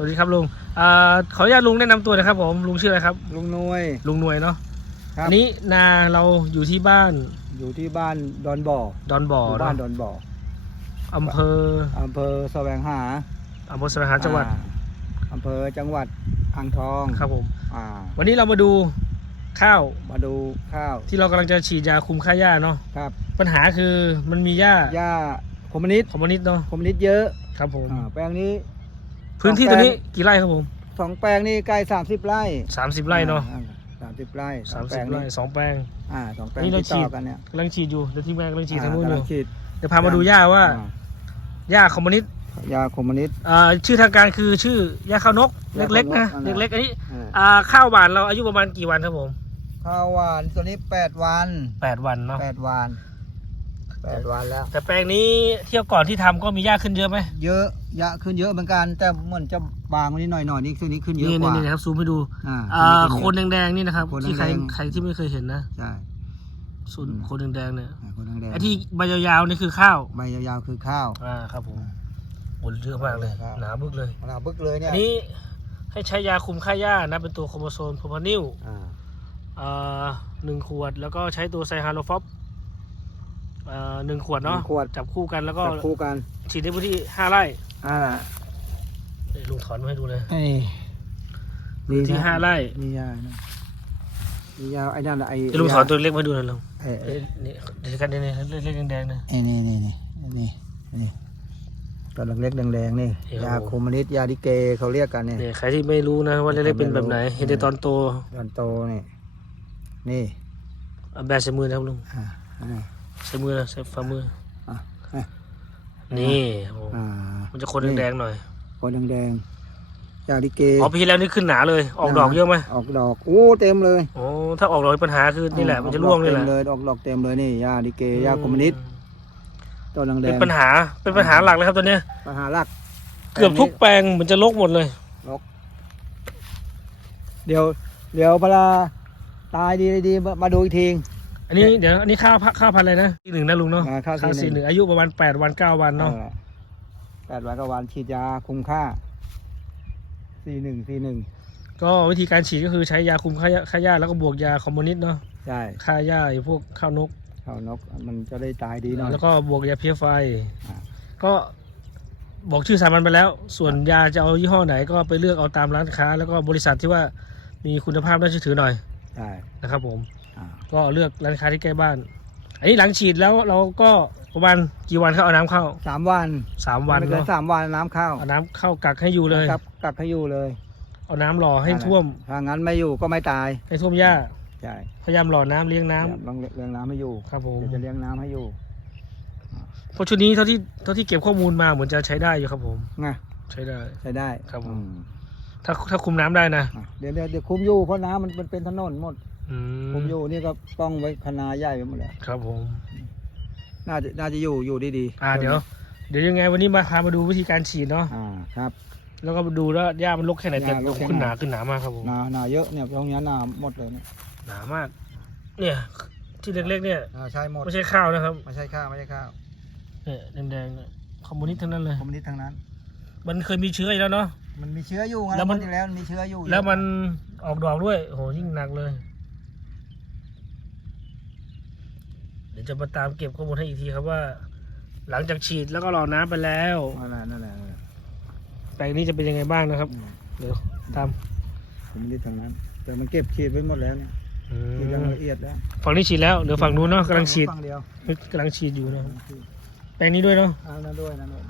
สวัสดีครับลุงอ่าขออนุญาตลุงแนะนำตัวหนะครับผมลุงชื่ออะไรครับ ลุงนวย ลุงหน่วยเนาะครับอันนี้นาเราอยู่ที่บ้าน อยู่ที่บ้านดอนบ่อ ดอนบ่ออยู่บ้านเนาะดอนบ่ออำเภออำเภอแสวงหาอำเภอสระหาจังหวัดอ่าอำเภอจังหวัดอ่างทองครับผมอ่าวันนี้เรามาดูข้าวมาดูข้าว ที่เรากำลังจะฉีดยาคุมค่าหญ้าเนาะครับปัญหาคือมันมีหญ้าหญ้าคอมมิวนิสต์คอมมิวนิสต์เนาะคอมมิวนิสต์เยอะครับผมอ่าแปลงนี้ พื้นที่สองตัวแปลงนี้กี่ไร่ครับผมสองแปลงนี่ใกล้สามสิบไร่30ไร่เนาะสามสิบไร่สามแปลสิบงไร่นี้สองแปลงอ่าสองแปลงนี่เราที่ต่ฉีอดกันเนี่ยกำลังฉีดอยู่เดี๋ยวทีมงานกำลังฉีดทางนู้นอ่ากำอลัยู่งฉีดเดี๋ยวพามาดูหญ้าว่าอ่หญ้าคอมมิวนิสต์ยาคอมมิวนิสต์อ่าชื่อทางการคือชื่อหญ้าข้าวนกหญ้าเล็กๆข้านะวนกนั่นแหละเล็กๆอันนี้อ่าอ่าข้าวหวานเราอายุประมาณกี่วันครับผมข้าวหวานตัวนี้แปดวันแปดวันเนาะแปดวัน แปดวันแล้ว แต่แปลงนี้เที่ยวก่อนที่ทำก็มีหญ้าขึ้นเยอะไหมเยอะเยอะขึ้นเยอะเหมือนกัน แต่เหมือนจะบางกว่านี้หน่อยหน่อยๆนี่คือนี้ขึ้นเยอะนี่กว่านี่นะครับซูมให้ดูอ่าอ่าขึ้โคนเยอะ แดงๆนี่นะครับโคนที่ใครแดงๆ ใครที่ไม่เคยเห็นนะใช่ส่วนอืมโคนแดงๆเนี่ยอ่าโคนแดงๆไอ้ที่ใบยาวๆนี่คือข้าวใบยาวๆคือข้าว อ่าครับผมโอ้เยอะมากเลยครับ หนาบึกเลยมะนาวบึกเลยเนี่ยอันนี้ให้ใช้ยาคุมค่าหญ้านะเป็นตัวโครโมโซนโพพานิลอ่าอ่าหนึ่งขวดแล้วก็ใช้ตัวไซฮาโลฟอป อ่าหนึ่งขวดเนาะหงขวดจับคู่กันแล้วก็จับคู่กันฉีดในพื้นที่ห้าไร่อ่าเดี๋ยวลุงถอนมาให้ดูเลยไอ้พื้นที่ห้าไร่มียานะมียาไอ้นั่นน่ะไอ้เดี๋ยวลุงถอนตัวเล็กมาดูหน่อยลุงไอ้เอ้ยนี่เดี๋ยวกันนี่นี่เล็กๆแดงๆนะไอ้นี่นี่นี่นี่นี่ตัวเล็กๆแดงๆนี่เดี๋ยวยาโคมมิวนิสต์ยาดิเกเขาเรียกกันเนี่ยเนี่ยใครที่ไม่รู้นะว่าเล็กๆเป็นแบบไหนเห็นในตอนโตตอนโตนี่นี่เอาแบะใส่มือนะครับลุงอ่าอ่า ใส่มือนะใส่ฝ่ามืออะอะนี่โอ้อ่ามันจะคนแดงๆหน่อยคนแดงๆยาดิเกอ๋อปีที่แล้วนี่ขึ้นหนาเลย ออกดอกเยอะไหมออกดอกโอ้เต็มเลยโอ้ถ้าออกดอกมีปัญหาคือนี่แหละมันจะร่วงนี่แหละออกดอกเต็มเลยออกดอกเต็มเลยนี่ยาดิเกยาคอมมิวนิสต์ตัวแดงๆเป็นปัญหาเป็นปัญหาหลักเลยครับตอนเนี้ยปัญหาหลัก เกือบทุกแปลงมันจะลกหมดเลย เดี๋ยวเดี๋ยวเวลาตายดีดีๆมามาดูอีกที อันนี้เดี๋ยวอันนี้ข้าวพักข้าวพันธุ์อะไรนะที่หนึ่งนะลุงเนาะอ่าข้าวข้าว C1 สีหนึ่งอายุประมาณแปดวันเก้าวันเนาะออแปดวันกับวันฉีดยาคุมค่าสี่หนึ่งสี่หนึ่งก็วิธีการฉีดก็คือใช้ยาคุมค่าหญ้าค่าหญ้าแล้วก็บวกยาคอมมูนิสต์เนาะใช่ค่าหญ้าไอ้พวกข้าวนก ข้าวนกมันจะได้ตายดีหน่อย แล้วก็บวกยาเพี้ยไฟ อ่า ก็บอกชื่อสามัญไปแล้ว ส่วนยาจะเอายี่ห้อไหนก็ไปเลือกเอาตามร้านค้า แล้วก็บริษัทที่ว่ามีคุณภาพน่าเชื่อถือหน่อยใช่นะครับผมอ่า ก็เลือกร้านค้าที่ใกล้บ้าน อันนี้หลังฉีดแล้วเราก็ประมาณกี่วันเขาเอาน้ำเข้าสามวันสามวันไม่เกิเนาะสามวันน้ำเข้าเอาน้ำเข้ากักให้อยู่เลยครับกักให้อยู่เลยเอาน้ำหล่อให้ท่วมถ้างั้นไม่อยู่ก็ไม่ตายให้ท่วมหญ้าใช่พยายามหล่อน้ำเลี้ยงน้ำเดี๋ยวลองเลี้ยงน้ำให้อยู่ครับผมเดี๋ยวจะเลี้ยงน้ำให้อยู่เพราะชุดนี้เท่าที่เท่าที่เก็บข้อมูลมาเหมือนจะใช้ได้อยู่ครับผม ไงใช้ได้ ใช้ได้ครับผม อืมถ้าถ้าคุมน้ำได้นะอะเดี๋ยวเดี๋ยวเดี๋ยวคุมอยู่เพราะน้ำมันมันเป็นถนนหมด อืมคุมอยู่นี่ก็ต้องไว้คณาใหญ่ไปหมดแล้วครับผม น่าจะน่าจะอยู่อยู่ดีดีๆอ่าเดี๋ยว เดี๋ยวยังไงวันนี้มาพามาดูวิธีการฉีดเนาะอ่าครับ แล้วก็มาดูแล้วหญ้ามันรกแค่ไหนหแต่ญ้ารกแค่ไหน ขึ้นหนาขึ้นหนามากครับผมหนาหนาเยอะเนี่ยตรงเนี้ยหนาหมดเลยเนี่ยหนามาก เนี่ยที่เล็กๆเนี่ยอ่าใช่หมดไม่ใช่ข้าวนะครับไม่ใช่ข้าวไม่ใช่ข้าวเนี่ยแดงๆเนี่ยคอมมูนิสต์ทั้งนั้นเลยคอมมิวนิสต์ทั้งนั้น มันเคยมีเชื้ออยู่แล้วเนาะ มันมีเชื้ออยู่ไงแล้วมันที่แล้วมันมีเชื้ออยู่แล้วมันออกดอกด้วยโอ้โหยิ่งหนักเลย ดี๋ยวจะมาตามเก็บข้อมูลให้อีกทีครับว่า หลังจากฉีดแล้วก็รอน้ำไปแล้ว นั่นแหละนั่นแหละนั่นแหละแปลงนี้จะเป็นยังไงบ้างนะครับอืมเดี๋ยวตามคอมมิวนิสต์ทั้งนั้น แต่มันเก็บฉีดไว้หมดแล้วเนี่ยอืฉีดอย่างมละเอียดแล้วฝั่งนี้ฉีดแล้วเดี๋ยวฝั่งนู้นเนาะกำลังฉีดฝั่งเดียวกำลังฉีดอยู่นะครับแปลงนี้ด้วยเนาะเอานั่นด้วยนั่นด้วย